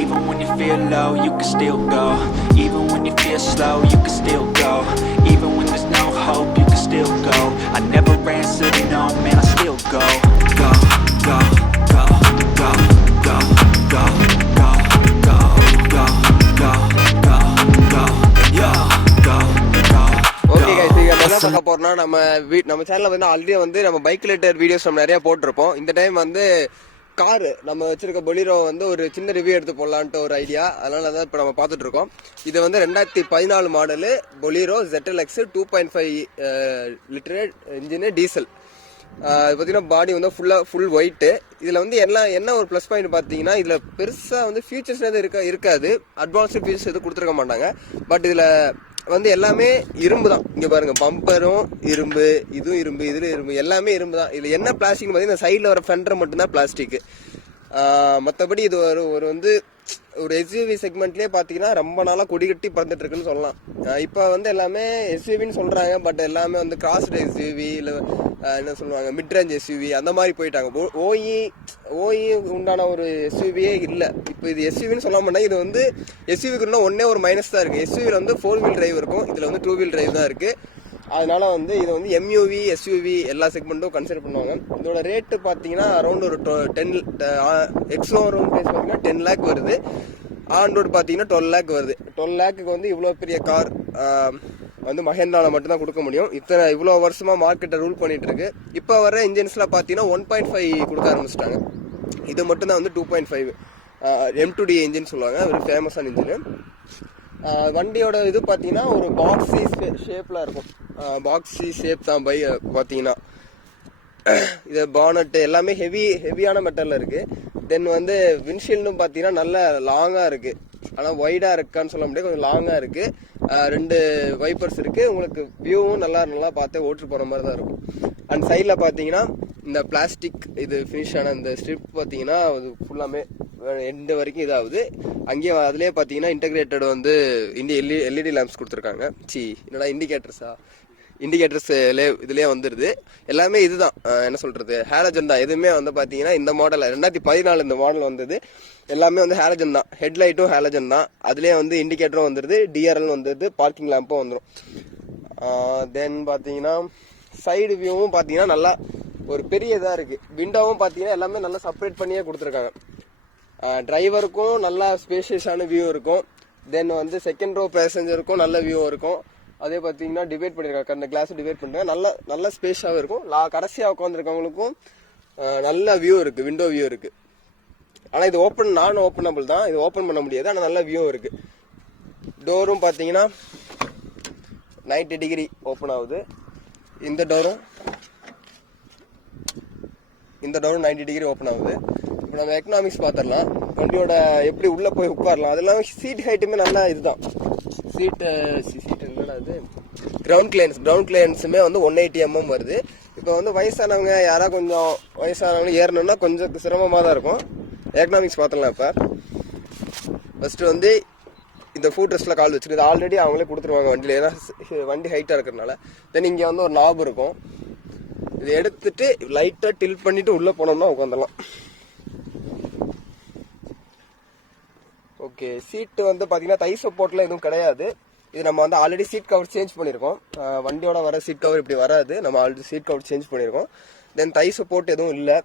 Even when you feel low, you can still go. Even when you feel slow, you can still go. Even when there's no hope, you can still go. I never answer to no, man, I still go. Go, go, go, go, go, go, go, go, go, go, go, go, yo, go, go. Okay guys, இங்க என்ன பார்க்க போறோம்னா நம்ம சேனல்ல வந்து already வந்து நம்ம bike related videos நம்ம நிறைய போட்டிருப்போம். இந்த டைம் வந்து காரு நம்ம வச்சிருக்க பொலிரோ வந்து ஒரு சின்ன ரிவ்யூ எடுத்து போடலான்ட்டு ஒரு ஐடியா. அதனால தான் இப்போ நம்ம பார்த்துட்டு இருக்கோம். இது வந்து 2014 model Bolero ZLX 2.5 litre engine diesel. இது பார்த்தீங்கன்னா பாடி வந்து ஃபுல் ஒயிட்டு. இதில் வந்து என்ன ஒரு ப்ளஸ் பாயிண்ட் பார்த்தீங்கன்னா, இதில் பெருசாக வந்து ஃபியூச்சர்ஸ் எதுவும் இருக்காது. அட்வான்ஸ்டு ஃபீச்சர்ஸ் எதுவும் கொடுத்துருக்க மாட்டாங்க. பட் இதில் வந்து எல்லாமே இரும்பு தான். இங்கே பாருங்க, பம்பரும் இரும்பு, இதுவும் இரும்பு, இதில் இரும்பு, எல்லாமே இரும்பு தான். இதில் என்ன பிளாஸ்டிக் பார்த்தீங்கன்னா, சைடில் வர ஃபெண்டர் மட்டும்தான் பிளாஸ்டிக்கு. மற்றபடி இது ஒரு வந்து ஒரு எஸ்யூவி செக்மெண்ட்லேயே பார்த்தீங்கன்னா ரொம்ப நாளாக கொடி கட்டி பறந்துட்டு இருக்குன்னு சொல்லலாம். இப்போ வந்து எல்லாமே எஸ்யூவின்னு சொல்கிறாங்க. பட் எல்லாமே வந்து கிராஸ்டு எஸ்யூவி, இல்லை என்ன சொல்லுவாங்க, மிட் ரேஞ்ச் எஸ்யூவி அந்த மாதிரி போயிட்டாங்க. ஓஇ உண்டான ஒரு எஸ்யூவியே இல்லை. இப்போ இது எஸ்யூவின்னு சொல்ல மாட்டாங்க. இது வந்து எஸ்யூவிக்குன்னா ஒன்னே ஒரு மைனஸ் தான் இருக்குது. எஸ்யூவியில் வந்து 4 வீல் டிரைவ் இருக்கும், இதில் வந்து 2 வீல் டிரைவ் தான் இருக்குது. அதனால வந்து இதை வந்து எம்யூவி எஸ்யூவி எல்லா செக்மெண்ட்டும் கன்சிடர் பண்ணுவாங்க. இதோட ரேட்டு பார்த்தீங்கன்னா அரௌண்ட் ஒரு 10 எக்ஸோ ரவுண்ட் ப்ரைஸ் பார்த்தீங்கன்னா 10 லேக் வருது. ஆன் ரோடு பார்த்தீங்கன்னா 12 லேக் வருது. 12 லேக்குக்கு வந்து இவ்வளோ பெரிய கார் வந்து மஹேந்திராவில் மட்டும்தான் கொடுக்க முடியும். இவ்வளோ வருஷமாக மார்க்கெட்டை ரூல் பண்ணிட்டு இருக்கு. இப்போ வர இன்ஜின்ஸ்லாம் பார்த்தீங்கன்னா 1.5 கொடுக்க ஆரம்பிச்சிட்டாங்க. இது மட்டும்தான் வந்து 2.5 M2D இன்ஜின் சொல்லுவாங்க, ஒரு ஃபேமஸான இன்ஜின். வண்டியோட இது பார்த்தீங்கன்னா ஒரு பாக்ஸி ஷேப்பில் இருக்கும். பாக்ஸி ஷேப் தான் பார்த்தீங்கன்னா. இது பானட்டு எல்லாமே ஹெவியான மெட்டலில் இருக்குது. தென் வந்து விண்ட்ஷீல்டும் பார்த்தீங்கன்னா நல்ல லாங்காக இருக்குது. ஆனால் ஒய்டாக இருக்கான்னு சொல்ல முடியாது, கொஞ்சம் லாங்காக இருக்குது. 2 வைப்பர்ஸ் இருக்குது. உங்களுக்கு வியூவும் நல்லா பார்த்து ஓட்டு போகிற மாதிரி தான் இருக்கும். அண்ட் சைடில் பார்த்தீங்கன்னா இந்த பிளாஸ்டிக் இது ஃபினிஷ் ஆன இந்த ஸ்ட்ரிப் பார்த்தீங்கன்னா அது ஃபுல்லாமே எண்டு வரைக்கும் இதாகுது. அங்கேயே அதுலேயே பார்த்தீங்கன்னா இன்டகிரேட்டட் வந்து எல்இடி லேம்ப்ஸ் கொடுத்துருக்காங்க. என்னடா இண்டிகேட்டர்ஸ் இதுலேயே வந்துடுது. எல்லாமே இதுதான், என்ன சொல்கிறது, ஹேலஜன் தான். எதுவுமே வந்து பார்த்தீங்கன்னா இந்த மாடல் 2014 இந்த மாடல் வந்தது. எல்லாமே வந்து ஹேலஜன் தான். ஹெட்லைட்டும் ஹேலஜன் தான். அதுலேயே வந்து இண்டிகேட்டரும் வந்துடுது, டிஆர்எல் வந்துடுது, பார்க்கிங் லேம்பும் வந்துடும். தென் பார்த்தீங்கன்னா சைடு வியூவும் பார்த்தீங்கன்னா நல்லா ஒரு பெரிய இதாக இருக்குது. விண்டோவும் பார்த்தீங்கன்னா எல்லாமே நல்லா செப்பரேட் பண்ணியே கொடுத்துருக்காங்க. டிரைவருக்கும் நல்லா ஸ்பேஷியஸான வியூ இருக்கும். தென் வந்து செகண்ட் ரோ பேசஞ்சருக்கும் நல்ல வியூ இருக்கும். அதே பார்த்தீங்கன்னா டிவைட் பண்ணியிருக்காங்க, அந்த கிளாஸை டிவைட் பண்ணிருக்காங்க. நல்ல ஸ்பேஸாகவும் இருக்கும். கடைசியாக உட்காந்துருக்கவங்களுக்கும் நல்ல வியூ இருக்குது, விண்டோ வியூ இருக்குது. ஆனால் இது நான் ஓப்பனபிள் தான், இது ஓப்பன் பண்ண முடியாது. ஆனால் நல்ல வியூ இருக்குது. டோரும் பார்த்தீங்கன்னா 90 டிகிரி ஓப்பன் ஆகுது. இந்த டோரும் 90 டிகிரி ஓப்பன் ஆகுது. இப்போ நம்ம எக்கனாமிக்ஸ் பார்த்துடலாம். வண்டியோட எப்படி உள்ளே போய் உட்காரலாம். அது இல்லாமல் சீட் ஹைட்டுமே நல்லா இதுதான். சீட் இல்லைன்னா அது கிரவுண்ட் கிளியரன்ஸுமே வந்து 180 mm வருது. இப்போ வந்து வயசானவங்க யாராவது கொஞ்சம் வயசானவங்க ஏறணும்னா கொஞ்சம் சிரமமாக தான் இருக்கும். எக்கனாமிக்ஸ் பார்த்துடலாம். இப்போ ஃபஸ்ட்டு வந்து இந்த ஃபுட் ரெஸ்ட்டில் கால் வச்சுருக்கு. இது ஆல்ரெடி அவங்களே கொடுத்துருவாங்க வண்டியில், ஏன்னா வண்டி ஹைட்டாக இருக்கிறதுனால. தென் இங்கே வந்து ஒரு நாப் இருக்கும். இதை எடுத்துட்டு லைட்டாக டில் பண்ணிவிட்டு உள்ளே போனோம்னா உட்காந்துடலாம். ஓகே, சீட்டு வந்து பார்த்தீங்கன்னா தை சப்போர்ட்டில் எதுவும் கிடையாது. இது நம்ம வந்து ஆல்ரெடி சீட் கவர் சேஞ்ச் பண்ணியிருக்கோம். வண்டியோட வர சீட் கவர் இப்படி வராது, நம்ம ஆல்ரெடி சீட் கவர் சேஞ்ச் பண்ணியிருக்கோம். தென் தை சப்போர்ட் எதுவும் இல்லை.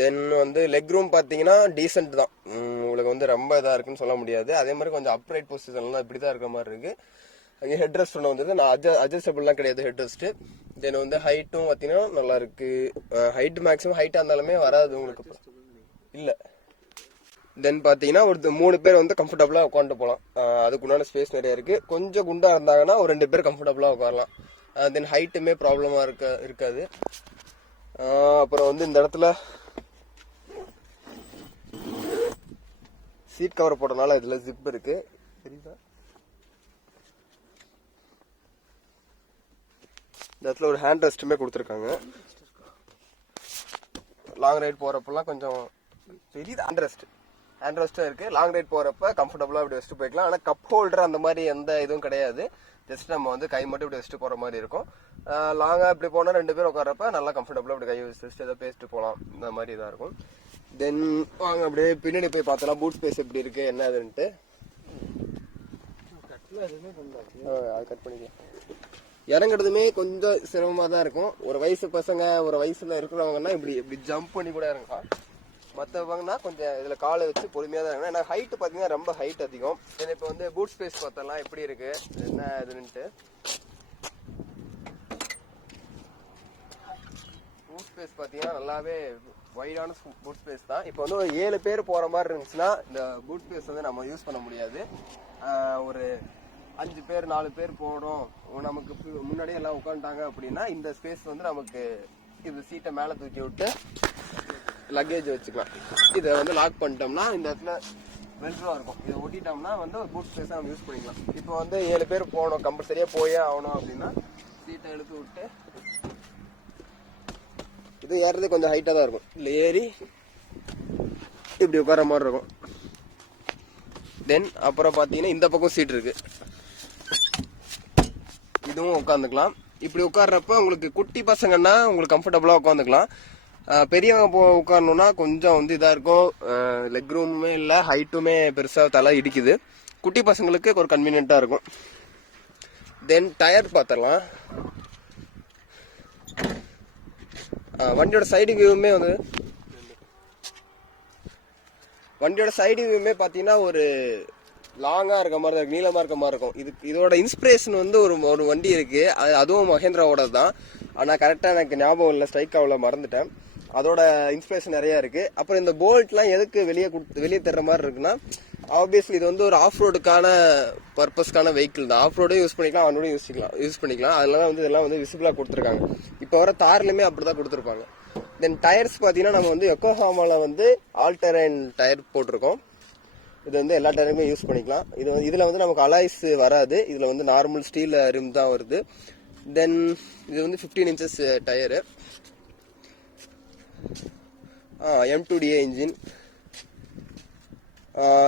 தென் வந்து லெக் ரூம் பார்த்தீங்கன்னா டீசென்ட் தான். உங்களுக்கு வந்து ரொம்ப இதாக இருக்குன்னு சொல்ல முடியாது. அதே மாதிரி கொஞ்சம் அப்ரைட் பொசிஷன்லாம் இப்படி தான் இருக்கிற மாதிரி இருக்குது. அங்கே ஹெட் ரெஸ்ட் ஒன்று வந்துருது. நான் அட்ஜஸ்டபிள்லாம் கிடையாது ஹெட் ரெஸ்ட்டு. தென் வந்து ஹைட்டும் பார்த்தீங்கன்னா நல்லா இருக்குது. ஹைட் மேக்ஸிமம் ஹைட்டாக இருந்தாலுமே வராது உங்களுக்கு இல்லை. தென் பார்த்தீங்கன்னா ஒரு 3 பேர் வந்து கம்ஃபர்டபுளாக உட்காந்துட்டு போகலாம். அதுக்குண்டான ஸ்பேஸ் நிறைய இருக்குது. கொஞ்சம் குண்டாக இருந்தாங்கன்னா ஒரு 2 பேர் கம்ஃபர்டபுளாக உட்காரலாம். தென் ஹைட்டுமே ப்ராப்ளமாக இருக்காது. அப்புறம் வந்து இந்த இடத்துல சீட் கவர் போட்டனால இதில் ஜிப் இருக்குது, தெரியுதா? இந்த இடத்துல ஒரு ஹேண்ட் ரெஸ்ட்டுமே கொடுத்துருக்காங்க. லாங் ரைட் போகிறப்பெல்லாம் கொஞ்சம் தெரியுது ஹேண்ட் ரெஸ்ட்டும் இருக்குது. லாங் ரைட் போகிறப்ப கம்ஃபர்டபுளாக இப்படி வச்சுட்டு போய்க்கலாம். ஆனால் கப் ஹோல்டர் அந்த மாதிரி எந்த இதுவும் கிடையாது. ஜஸ்ட் நம்ம வந்து கை மட்டும் இப்படி வச்சுட்டு போகிற மாதிரி இருக்கும். லாங்காக இப்படி போனால் 2 பேர் உட்காரப்ப நல்லா கம்ஃபர்டபுளாக இப்படி கை வச்சுட்டு ஏதோ பேசிட்டு போகலாம். இந்த மாதிரி இதாக இருக்கும். தென் வாங்க அப்படியே பின்னாடி போய் பார்த்தலாம் பூட் ஸ்பேஸ் எப்படி இருக்கு என்ன அதுன்ட்டு. அது கட் பண்ணிக்கலாம். இறங்குறதுமே கொஞ்சம் சிரமமா தான் இருக்கும். ஒரு வயசு பசங்க ஒரு வயசுல இருக்கிறவங்கன்னா இப்படி ஜம்ப் பண்ணி கூட இறங்கலாம். மற்றவங்கன்னா கொஞ்சம் இதுல காலை வச்சு பொறுமையா தான் இறங்கணும். ஏன்னா ஹைட் பாத்தீங்கன்னா ரொம்ப ஹைட் அதிகம். இப்போ வந்து பூட் ஸ்பேஸ் பார்த்தலாம் எப்படி இருக்கு என்ன அதுன்ட்டு. பூட் ஸ்பேஸ் பாத்தீங்கன்னா நல்லாவே வைடான பூட் ஸ்பேஸ் தான். இப்போ வந்து ஒரு 7 பேர் போற மாதிரி இருந்துச்சுன்னா இந்த பூட் ஸ்பேஸ் வந்து நம்ம யூஸ் பண்ண முடியாது. ஒரு 5 பேர் 4 பேர் போனோம், நமக்கு முன்னாடியே எல்லாம் உட்காந்துட்டாங்க அப்படின்னா இந்த ஸ்பேஸ் வந்து நமக்கு இது சீட்டை மேலே தூக்கி விட்டு லக்கேஜ் வச்சுக்கலாம். இதை வந்து லாக் பண்ணிட்டோம்னா இந்த இடத்துல வெல்க்ரோ இருக்கும். இதை ஒட்டிட்டோம்னா வந்து ஒரு பூட் ஸ்பேஸாக நம்ம யூஸ் பண்ணிக்கலாம். இப்போ வந்து 7 பேர் போகணும் கம்பல்சரியாக போயே ஆகணும் அப்படின்னா சீட்டை எடுத்து விட்டு இது ஏறது கொஞ்சம் ஹைட்டாக தான் இருக்கும். இல்லை ஏறி இப்படி உட்கார மாதிரி இருக்கும். தென் அப்புறம் பார்த்தீங்கன்னா இந்த பக்கம் சீட் இருக்கு, இதுவும் உட்காந்துக்கலாம். இப்படி உட்கார்றப்ப உங்களுக்கு குட்டி பசங்கன்னா உங்களுக்கு கம்ஃபர்டபுளா உட்காந்துக்கலாம். பெரியவங்க உட்காரணும்னா கொஞ்சம் வந்து இதா இருக்கும். லெக் ரூமுமே இல்லை, ஹைட்டுமே பெருசா தலை இடிக்குது. குட்டி பசங்களுக்கு ஒரு கன்வீனியன்ட்டா இருக்கும். தென் டயர் பார்த்துடலாம். வண்டியோட சைடு வியூவுமே வந்து பார்த்தீங்கன்னா ஒரு லாங்கா இருக்க மாதிரி தான், நீளமா இருக்க மாதிரி இருக்கும். இதோட இன்ஸ்பிரேஷன் வந்து ஒரு வண்டி இருக்கு, அதுவும் மஹேந்திராவோட தான். ஆனா கரெக்டா எனக்கு ஞாபகம் இல்லை, ஸ்ட்ரைக் ஆகல, மறந்துட்டேன். அதோட இன்ஸ்பிரேஷன் நிறைய இருக்கு. அப்புறம் இந்த போல்ட்லாம் எதுக்கு வெளியே தர்ற மாதிரி இருக்குன்னா, ஆப்வியஸ்லி இது வந்து ஒரு ஆஃப் ரோடுக்கான பர்பஸ்க்கான வெஹிக்கிள் தான். ஆஃப் ரோடும் யூஸ் பண்ணிக்கலாம், ஆன் ரோடும் யூஸ் பண்ணிக்கலாம். அதனால வந்து இதெல்லாம் வந்து விசிபிளா கொடுத்துருக்காங்க. இப்போ வர தார்லயுமே அப்படிதான் கொடுத்துருப்பாங்க. தென் டயர்ஸ் பாத்தீங்கன்னா நம்ம வந்து யோகோஹாமால வந்து ஆல்டரைன் டயர் போட்டிருக்கோம். இது வந்து எல்லா டயருமே யூஸ் பண்ணிக்கலாம். இதுல வந்து நமக்கு அலாய்ஸ் வராது, இதுல வந்து நார்மல் ஸ்டீல் ரிம் தான் வருது. தென் இது வந்து 15 inches டயரு. M2DA engine.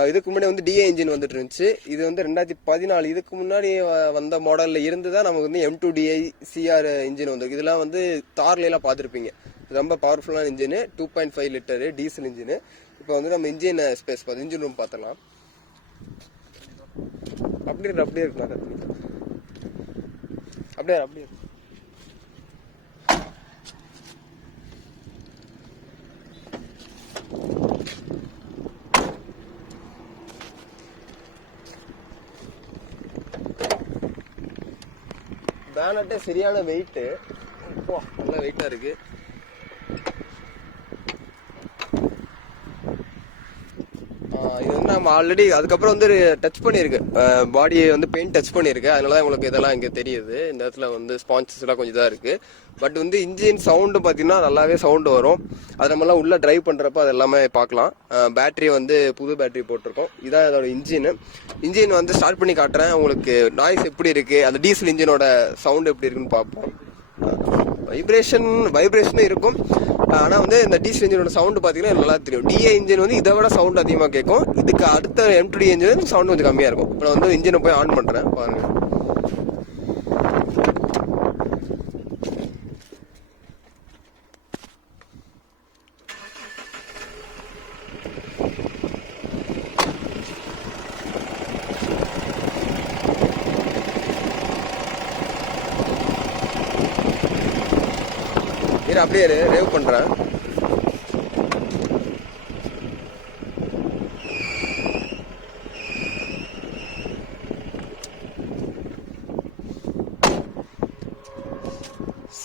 இதுக்கு முன்னாடி வந்து DA இன்ஜின் வந்துட்டு இருந்துச்சு. இது வந்து 2014 இதுக்கு முன்னாடி வந்த மாடல்ல இருந்து தான் நமக்கு வந்து M2DA CR இன்ஜின் வந்து. இதெல்லாம் வந்து தார்ல எல்லாம் பார்த்துருப்பீங்க. ரொம்ப பவர்ஃபுல்லான இன்ஜின், 2.5 லிட்டரு டீசல் இன்ஜின். இப்போ வந்து நம்ம இன்ஜின் ஸ்பேஸ் பார்த்து இன்ஜின் ரூம் பார்த்துலாம். அப்படியே இருக்கலாம், அப்படியே பேனட்டே சரியான வெயிட்டு, நல்லா வெயிட்டா இருக்கு. இது வந்து நம்ம ஆல்ரெடி அதுக்கப்புறம் வந்து டச் பண்ணியிருக்கு, பாடியை வந்து பெயிண்ட் டச் பண்ணியிருக்கு. அதனால தான் உங்களுக்கு இதெல்லாம் இங்கே தெரியுது. இந்த இடத்துல வந்து ஸ்பான்சஸ் எல்லாம் கொஞ்சம் இதாக இருக்கு. பட் வந்து இன்ஜின் சவுண்டு பார்த்தீங்கன்னா நல்லாவே சவுண்டு வரும். அது நம்மளாம் உள்ள டிரைவ் பண்ணுறப்ப அது எல்லாமே பார்க்கலாம். பேட்டரி வந்து புது பேட்டரி போட்டிருக்கோம். இதான் இதோட இன்ஜின் வந்து ஸ்டார்ட் பண்ணி காட்டுறேன் உங்களுக்கு. நாய்ஸ் எப்படி இருக்கு, அந்த டீசல் இன்ஜினோட சவுண்டு எப்படி இருக்குன்னு பார்ப்போம். வைப்ரேஷனும் இருக்கும். ஆனா வந்து இந்த டீசல் இன்ஜினோட சவுண்ட் பாத்தீங்கன்னா நல்லா தெரியும். DA இன்ஜின் வந்து இதை விட சவுண்ட் அதிகமா கேட்கும். இதுக்கு அடுத்த M2DA இன்ஜின் சவுண்ட் கொஞ்சம் கம்மியா இருக்கும். இப்போ வந்து இன்ஜினை போய் ஆன் பண்றேன் பாருங்க. அப்படியே ரேவ் பண்றேன்.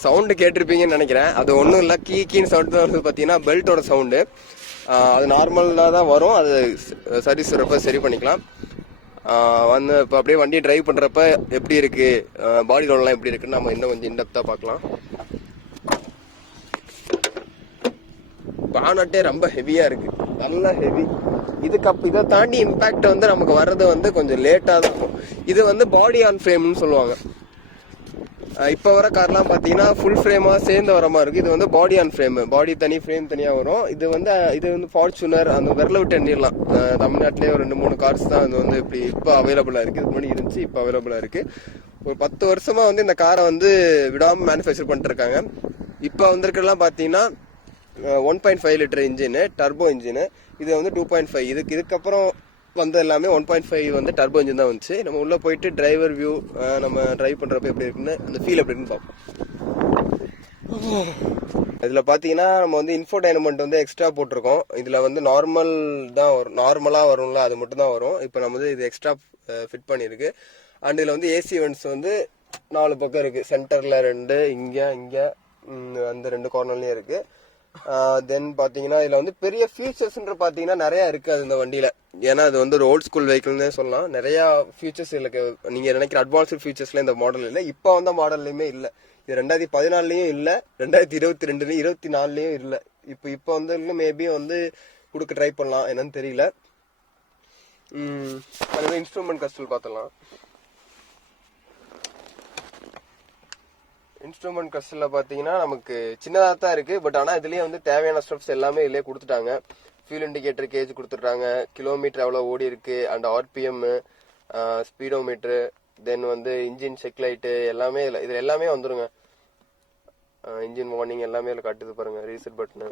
சவுண்டு கேட்டிருப்பீங்கன்னு நினைக்கிறேன். அது ஒன்றும் இல்லை, கீன்னு சவுண்ட் தான் வருது. பார்த்தீங்கன்னா பெல்ட்டோட சவுண்டு. அது நார்மலாக தான் வரும். அது சர்வீஸ் வரப்ப சரி பண்ணிக்கலாம். வந்து இப்போ அப்படியே வண்டியை டிரைவ் பண்ணுறப்ப எப்படி இருக்கு, பாடி ரோல்லாம் எப்படி இருக்குன்னு நம்ம இன்னும் கொஞ்சம் இன்டெப்த்தாக பார்க்கலாம். பானட்டே ரொம்ப ஹெவியா இருக்கு, நல்லா ஹெவி. இதை தாண்டி இம்பாக்ட் வந்து நமக்கு வர்றது வந்து கொஞ்சம் லேட்டா தான் இருக்கும். இது வந்து பாடி ஆன் ஃப்ரேம்னு சொல்லுவாங்க. இப்போ வர கார்லாம் பார்த்தீங்கன்னா ஃபுல் ஃப்ரேமா சேர்ந்து வர மாதிரி இருக்கு. இது வந்து பாடி ஆன் ஃப்ரேம், பாடி தனி ஃப்ரேம் தனியா வரும். இது வந்து ஃபார்ச்சுனர் அந்த விரல விட்டு எண்ணிடலாம். தமிழ்நாட்டிலே ஒரு 2-3 கார்ஸ் தான் அது வந்து இப்போ அவைலபிளா இருக்கு. இது முன்னாடி இருந்துச்சு, இப்போ அவைலபிளா இருக்கு. ஒரு 10 வருஷமா வந்து இந்த காரை வந்து விடாம மேனுஃபேக்சர் பண்ணிட்டு இருக்காங்க. இப்போ வந்திருக்கலாம் பார்த்தீங்கன்னா 1.5 லிட்டர் இன்ஜின், டர்போ இன்ஜின். இது வந்து 2.5. இதுக்கப்புறம் வந்து எல்லாமே 1.5 வந்து டர்போ இன்ஜின் தான் வந்துச்சு. நம்ம உள்ள போயிட்டு டிரைவர் வியூ, நம்ம டிரைவ் பண்றப்ப எப்படி இருக்குன்னு, அந்த ஃபீல் எப்படி இருக்குன்னு பார்ப்போம். இதுல பாத்தீங்கன்னா நம்ம வந்து இன்ஃபோடைன்மெண்ட் வந்து எக்ஸ்ட்ரா போட்டிருக்கோம். இதுல வந்து நார்மல் தான் வரும், நார்மலா வரும்ல, அது மட்டும் தான் வரும். இப்போ நம்ம வந்து இது எக்ஸ்ட்ரா ஃபிட் பண்ணிருக்கு. அண்ட் இதுல வந்து ஏசி வென்ட்ஸ் வந்து 4 பக்கம் இருக்கு. சென்டர்ல 2, இங்க அந்த 2 கார்னர்லயும் இருக்கு. தென் பாத்தீங்கன்னா இதுல வந்து பெரிய ஃபீச்சர்ஸ்ன்ற பாத்தீங்கன்னா நிறைய இருக்கு இந்த வண்டியில. ஏன்னா அது வந்து ஒரு ஓல்ட் ஸ்கூல் வெஹிக்கிள்னே சொல்லலாம். நிறைய ஃபீச்சர்ஸ் இருக்கு. நீங்க நினைக்கிற அட்வான்ஸ்டு ஃபீச்சர்ஸ்ல இந்த மாடல் இல்ல. இப்போ வந்த மாடல்லையுமே இல்ல. இது 2014லயும் இல்ல, 2022 24லயும் இல்ல. இப்போ வந்து மேபி வந்து கொடுக்க ட்ரை பண்ணலாம், என்னன்னு தெரியல. அதுவே இன்ஸ்ட்ருமெண்ட் கஸ்டல் பார்த்தலாம். இன்ஸ்ட்ருமெண்ட் கஸ்டல்ல பாத்தீங்கன்னா நமக்கு சின்னதா தான் இருக்கு. பட் ஆனா இதுலயே வந்து தேவையான ஸ்டெப்ஸ் எல்லாமே இதுலயே கொடுத்துட்டாங்க. ஃபியூல் இண்டிகேட்டர் கேஜ் கொடுத்துட்டாங்க, கிலோமீட்டர் எவ்வளவு ஓடி இருக்கு, அண்ட் ஆர்பிஎம், ஸ்பீடோமீட்டர், தென் வந்து இன்ஜின் செக் லைட்டு எல்லாமே இதுல எல்லாமே வந்துருங்க. இன்ஜின் வார்னிங் எல்லாமே இதுல காட்டுது பாருங்க. ரீசெட் பட்டன்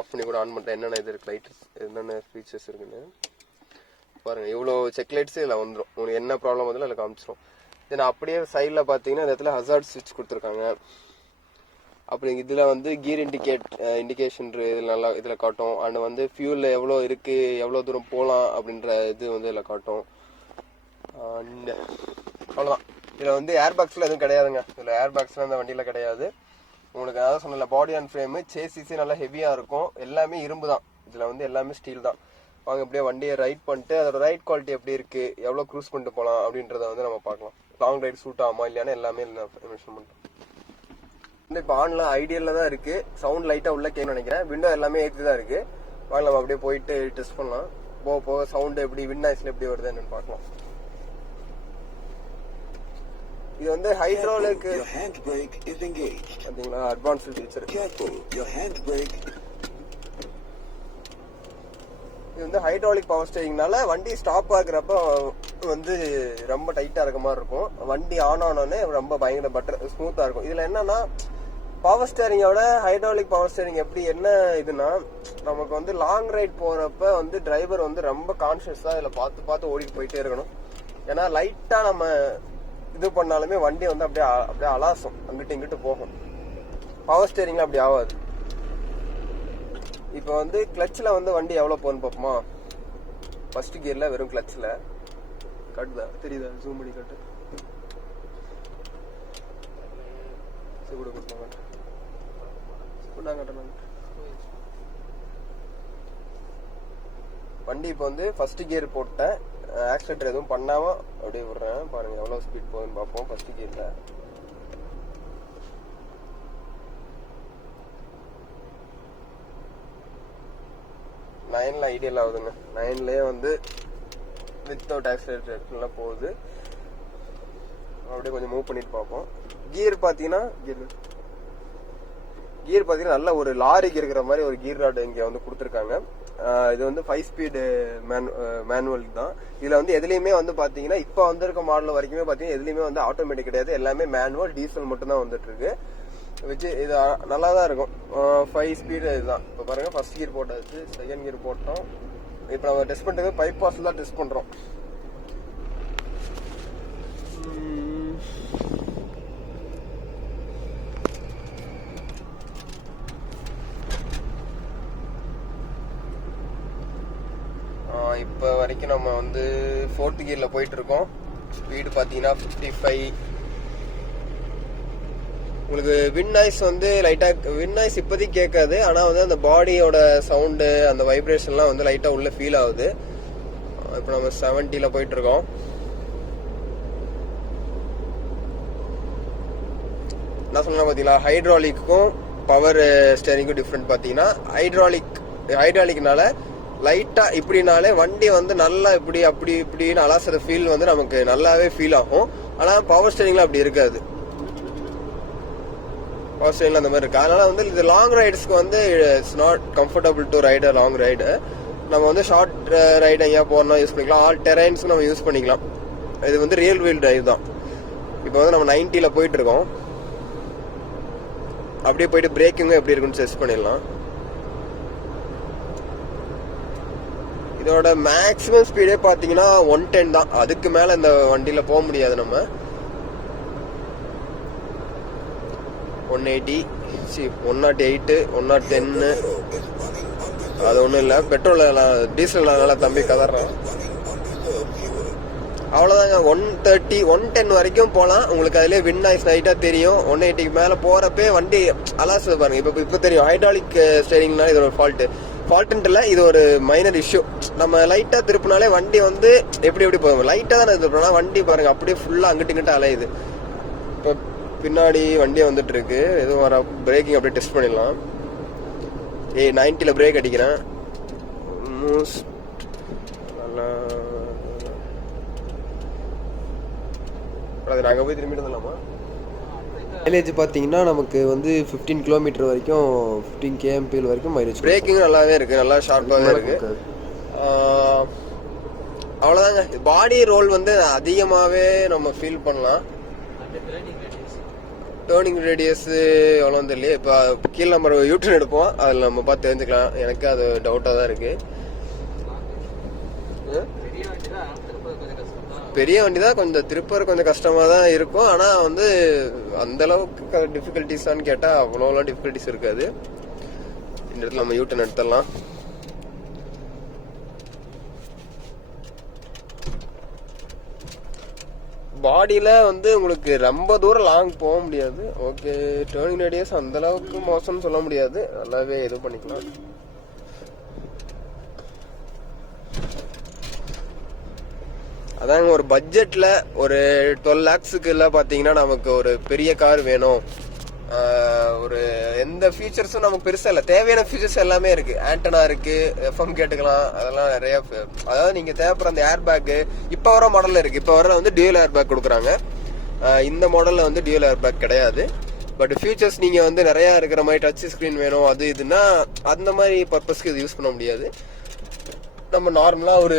ஆஃப் பண்ணி கூட ஆன் பண்ணிட்டேன். என்னென்ன இது இருக்கு, லைட் என்னென்ன ஃபீச்சர்ஸ் இருக்குன்னு பாருங்க. இவ்வளோ செக் லைட்ஸ் இதுல வந்துடும். உங்களுக்கு என்ன ப்ராப்ளம் வந்து அதில் காமிச்சிடும். தென் அப்படியே சைட்ல பாத்தீங்கன்னா இந்த இடத்துல ஹசார்ட் ஸ்விட்ச் கொடுத்துருக்காங்க. அப்படி இதுல வந்து கியர் இண்டிகேஷன் நல்லா இதுல காட்டும். அண்ட் வந்து ஃபியூல் எவ்வளவு இருக்கு, எவ்வளவு தூரம் போகலாம் அப்படின்ற இது வந்து இதுல காட்டும். அவ்வளவுதான். இதுல வந்து ஏர் பாக்ஸ்ல எதுவும் கிடையாதுங்க. இதுல ஏர் பாக்ஸ்ல இந்த வண்டியில கிடையாது. உங்களுக்கு அதான் சொன்னல, பாடி அண்ட் ஃப்ரேம், சேசிஸே நல்லா ஹெவியா இருக்கும். எல்லாமே இரும்பு தான். இதுல வந்து எல்லாமே ஸ்டீல் தான். வாங்க அப்படியே வண்டியை ரைட் பண்ணிட்டு அதோட ரைட் குவாலிட்டி எப்படி இருக்கு, எவ்வளவு க்ரூஸ் பண்ணிட்டு போகலாம் அப்படின்றத வந்து நம்ம பார்க்கலாம். லாங் ரைட் சூட் ஆகுமா இல்லையானு எல்லாமே மென்ஷன் பண்றோம். இப்போ ஆன்ல ஐடியல்ல தான் இருக்கு. சவுண்ட் லைட்டா உள்ள கேட்கணும்னு நினைக்கிறேன். விண்டோ எல்லாமே ஏற்றி தான் இருக்கு. வாங்க நம்ம அப்படியே போயிட்டு டெஸ்ட் பண்ணலாம். போக போக சவுண்ட் எப்படி, விண்ட் நாய்ஸ்ல எப்படி வருது என்னன்னு பார்க்கலாம். இது வந்து ஹைட்ராலிக் பாத்தீங்களா, அட்வான்ஸ்டு ஃபீச்சர். இது வந்து ஹைட்ராலிக் பவர் ஸ்டீரிங்னால வண்டி ஸ்டாப் ஆகுறப்ப வந்து ரொம்ப டைட்டா இருக்க மாதிரி இருக்கும். வண்டி ஆன் ஆனோடனே ரொம்ப பயங்கர பட்டர் ஸ்மூத்தா இருக்கும். இதுல என்னன்னா, பவர் ஸ்டீரிங்கோட ஹைட்ராலிக் பவர் ஸ்டீரிங் எப்படி என்ன இதுனா, நமக்கு வந்து லாங் ரைட் போறப்ப வந்து டிரைவர் வந்து ரொம்ப கான்சியஸா இதுல பார்த்து பார்த்து ஓடிட்டு போயிட்டே இருக்கணும். ஏன்னா லைட்டா நம்ம இது பண்ணாலுமே வண்டி வந்து அப்படியே அலாசும், அங்கிட்டு இங்கிட்டு போகும். பவர் ஸ்டீரிங்ல அப்படி ஆகாது. இப்போ வந்து கிளட்ச்ல வந்து வண்டி எவ்வளவு போகுன்னு பார்ப்போமா. ஃபர்ஸ்ட் கியர்ல வெறும் கிளட்ச்ல கட்டுதா, தெரியுதா, ஜூம் பண்ணி கட்டு. வண்டி இப்போ வந்து ஃபர்ஸ்ட் கியர் போட்டேன். ஆக்சிலேட்டர் எதுவும் பண்ணாம அப்படியே விடுறேன். பாருங்க எவ்வளவு ஸ்பீட் போகுதுன்னு பார்ப்போம். ஃபர்ஸ்ட் கியர்ல 9ல ஐடியல் ஆகுதுங்க. 9லயே வந்து வித்தவுட் ஆக்சிலேட்டர் போகுது. அப்படியே கொஞ்சம் மூவ் பண்ணிட்டு பார்ப்போம். கியர் பாத்தீங்கன்னா நல்ல ஒரு லாரிக்கு இருக்கிற மாதிரி ஒரு கியர் ராட் இங்க வந்து கொடுத்துருக்காங்க. இது வந்து 5 ஸ்பீடு மேனுவல் தான். இதுல வந்து எதுலயுமே வந்து பாத்தீங்கன்னா இப்ப வந்திருக்க மாடல் வரைக்குமே பாத்தீங்கன்னா எதுலயுமே வந்து ஆட்டோமேட்டிக் கிடையாது. எல்லாமே மேனுவல், டீசல் மட்டும் தான் வந்துட்டு இருக்கு. வச்சு இது நல்லா தான் இருக்கும். 5 ஸ்பீடு இதுதான். இப்போ பாருங்க, ஃபர்ஸ்ட் கியர் போட்டாச்சு, செகண்ட் கியர் போட்டோம். இப்போ நம்ம டெஸ்ட் பண்ணிட்டு பைபாஸ்ல தான் டெஸ்ட் பண்றோம். இப்போ வரைக்கும் நம்ம வந்து 4th கியர்ல போயிட்டு இருக்கோம். ஸ்பீடு பாத்தீங்கன்னா 55. உங்களுக்கு விண்ட் நாய்ஸ் வந்து லைட்டா, விண்ட் நாய்ஸ் இப்போதைக்கு கேட்காது. ஆனா வந்து அந்த பாடியோட சவுண்டு, அந்த வைப்ரேஷன்லாம் வந்து லைட்டா உள்ள ஃபீல் ஆகுது. இப்போ நம்ம 70ல போயிட்டு இருக்கோம். என்ன சொன்னா பாத்தீங்களா, ஹைட்ராலிக்கும் பவர் ஸ்டேரிங்கும் டிஃப்ரெண்ட். பாத்தீங்கன்னா ஹைட்ராலிக்னால லைட்டா இப்படினாலே வண்டி வந்து நல்லா இப்படி அப்படி இப்படின்னு அலாசுற ஃபீல் வந்து நமக்கு நல்லாவே ஃபீல் ஆகும். ஆனா பவர் ஸ்டேரிங்ல அப்படி இருக்காது. பவர் ஸ்டேரிங்ல அந்த மாதிரி இருக்கு. அதனால வந்து இது லாங் ரைட்ஸ்க்கு வந்து it's not comfortable to ride long ride. நம்ம வந்து ஷார்ட் ரைடு எங்கேயா போறோம்னா யூஸ் பண்ணிக்கலாம். ஆல் டெரைன்ஸ் நம்ம யூஸ் பண்ணிக்கலாம். இது வந்து ரியல் வீல் டிரைவ் தான். இப்போ வந்து நம்ம 90ல போயிட்டு இருக்கோம். அப்படியே போயிட்டு பிரேக்கிங்கும் எப்படி இருக்குன்னு டெஸ்ட் பண்ணிடலாம். இதோட மேக்ஸிமம் ஸ்பீடே பார்த்தீங்கன்னா 110 தான். அதுக்கு மேலே இந்த வண்டியில் போக முடியாது. நம்ம 180 108 110 அது ஒன்றும் இல்லை. பெட்ரோல் டீசல் நல்லா தம்பி கதறான். அவ்வளோதாங்க. 130 110 வரைக்கும் போகலாம். உங்களுக்கு அதிலே வின் நாய்ஸ் நைட்டாக தெரியும். 180க்கு மேலே போகிறப்பே வண்டி அலாசு பாருங்க. இப்போ தெரியும் ஹைட்ராலிக் ஸ்டேரிங்னால இது ஒரு ஃபால்ட்டுன்ட்டுல இது ஒரு மைனர் இஷ்யூ. நம்ம லைட்டாக திருப்பினாலே வண்டி வந்து எப்படி போகும். லைட்டாக தான் திருப்பினா வண்டி பாருங்க அப்படியே ஃபுல்லாக அங்கிட்டு அலையுது. இப்போ பின்னாடி வண்டி வந்துட்டு இருக்கு. எதுவும் வர பிரேக்கிங் அப்படியே டெஸ்ட் பண்ணிடலாம். 90ல் பிரேக் அடிக்கிறேன். நல்லா அது நாங்கள் போய் திரும்பிட்டு வந்துடலாமா? மைலேஜ் பார்த்தீங்கன்னா நமக்கு வந்து 15 கிலோமீட்டர் வரைக்கும் 15 kmpl வரைக்கும் மைலேஜ். பிரேக்கிங் நல்லாவே இருக்குது. நல்லா ஷார்ப்பாகவே இருக்குது. அவ்வளோதாங்க. பாடி ரோல் வந்து அதிகமாகவே நம்ம ஃபீல் பண்ணலாம். டேர்னிங் ரேடியஸ் எவ்வளோன்னு தெரியல. இப்போ கீழே நம்ம யூட்டன் எடுப்போம். அதில் நம்ம பார்த்து தெரிஞ்சுக்கலாம். எனக்கு அது டவுட்டாக தான் இருக்குது. பெரிய வண்டி தான் கொஞ்சம் திருப்பர் கொஞ்சம் கஷ்டமாக தான் இருக்கும். ஆனால் வந்து அந்த அளவுக்கு டிஃபிகல்ட்டிஸான்னு கேட்டால் அவ்வளோலாம் டிஃபிகல்ட்டிஸ் இருக்காது. இந்த இடத்துல நம்ம யூட்டன் எடுத்துடலாம். பாடியில் வந்து உங்களுக்கு ரொம்ப தூரம் லாங் போக முடியாது. ஓகே, டேர்னிங் ரேடியஸ் அந்த அளவுக்கு மோசம்னு சொல்ல முடியாது. நல்லாவே இது பண்ணிக்கலாம். அதாங்க ஒரு பட்ஜெட்டில் ஒரு 12 lakhsக்கு எல்லாம் பார்த்தீங்கன்னா நமக்கு ஒரு பெரிய கார் வேணும். ஒரு எந்த ஃபீச்சர்ஸும் நமக்கு பெருசாக இல்லை. தேவையான ஃபீச்சர்ஸ் எல்லாமே இருக்குது. ஆண்டனா இருக்குது, எஃப்எம் கேட்டுக்கலாம். அதெல்லாம் நிறைய. அதாவது நீங்கள் தேவைப்படுற அந்த ஏர் பேக்கு இப்போ வர மாடலில் இருக்குது. இப்போ வர வந்து டியூல் ஏர் பேக் கொடுக்குறாங்க. இந்த மாடலில் வந்து டியூல் ஏர் பேக் கிடையாது. பட் ஃபியூச்சர்ஸ் நீங்கள் வந்து நிறையா இருக்கிற மாதிரி டச் ஸ்க்ரீன் வேணும் அது இதுன்னா அந்த மாதிரி பர்பஸ்க்கு இது யூஸ் பண்ண முடியாது. நம்ம நார்மலாக ஒரு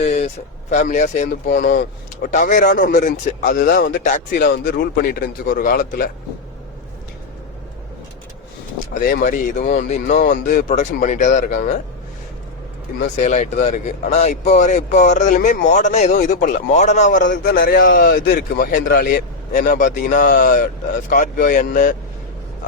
ஃபேமிலியாக சேர்ந்து போனோம். ஒரு டவேரான்னு ஒன்று இருந்துச்சு. அதுதான் வந்து டாக்ஸியில் வந்து ரூல் பண்ணிட்டு இருந்துச்சு ஒரு காலத்தில். அதே மாதிரி இதுவும் வந்து இன்னும் வந்து ப்ரொடக்ஷன் பண்ணிகிட்டே தான் இருக்காங்க. இன்னும் சேல் ஆகிட்டு தான் இருக்குது. ஆனால் இப்போ வர்றதுலையுமே மாடர்னாக எதுவும் இது பண்ணல. மாடர்னாக வர்றதுக்கு தான் நிறையா இது இருக்குது மஹேந்திராலேயே. என்ன பார்த்தீங்கன்னா ஸ்கார்பியோ N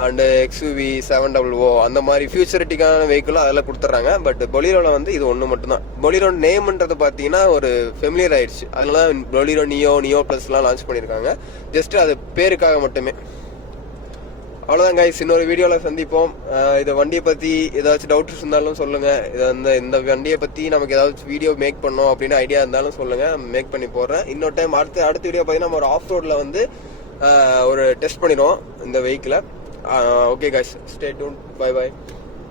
அண்டு XUV 700 அந்த மாதிரி ஃபியூச்சரிட்டிக்கான வெஹிக்கிளும் அதெல்லாம் கொடுத்துட்றாங்க. பட் பொலிரோவில் வந்து இது ஒன்று மட்டும்தான். பொலிரோ நேம்ன்றது பார்த்தீங்கன்னா ஒரு ஃபெமிலியர் ஆயிடுச்சு. அதெல்லாம் பொலிரோ நியோ ப்ளஸ்லாம் லான்ச் பண்ணியிருக்காங்க. ஜஸ்ட் அது பேருக்காக மட்டுமே. அவ்வளோதான் கைஸ். இன்னொரு வீடியோவில் சந்திப்போம். இதை வண்டியை பற்றி ஏதாச்சும் டவுட்ஸ் இருந்தாலும் சொல்லுங்கள். இந்த வண்டியை பற்றி நமக்கு ஏதாச்சும் வீடியோ மேக் பண்ணோம் அப்படின்னு ஐடியா இருந்தாலும் சொல்லுங்கள். மேக் பண்ணி போடுறேன். இன்னொரு டைம் அடுத்த வீடியோ பார்த்தீங்கன்னா நம்ம ஒரு ஆஃப் ரோடில் வந்து ஒரு டெஸ்ட் பண்ணிடுவோம் இந்த வெஹிக்கிளை. Okay guys, stay tuned. Bye bye.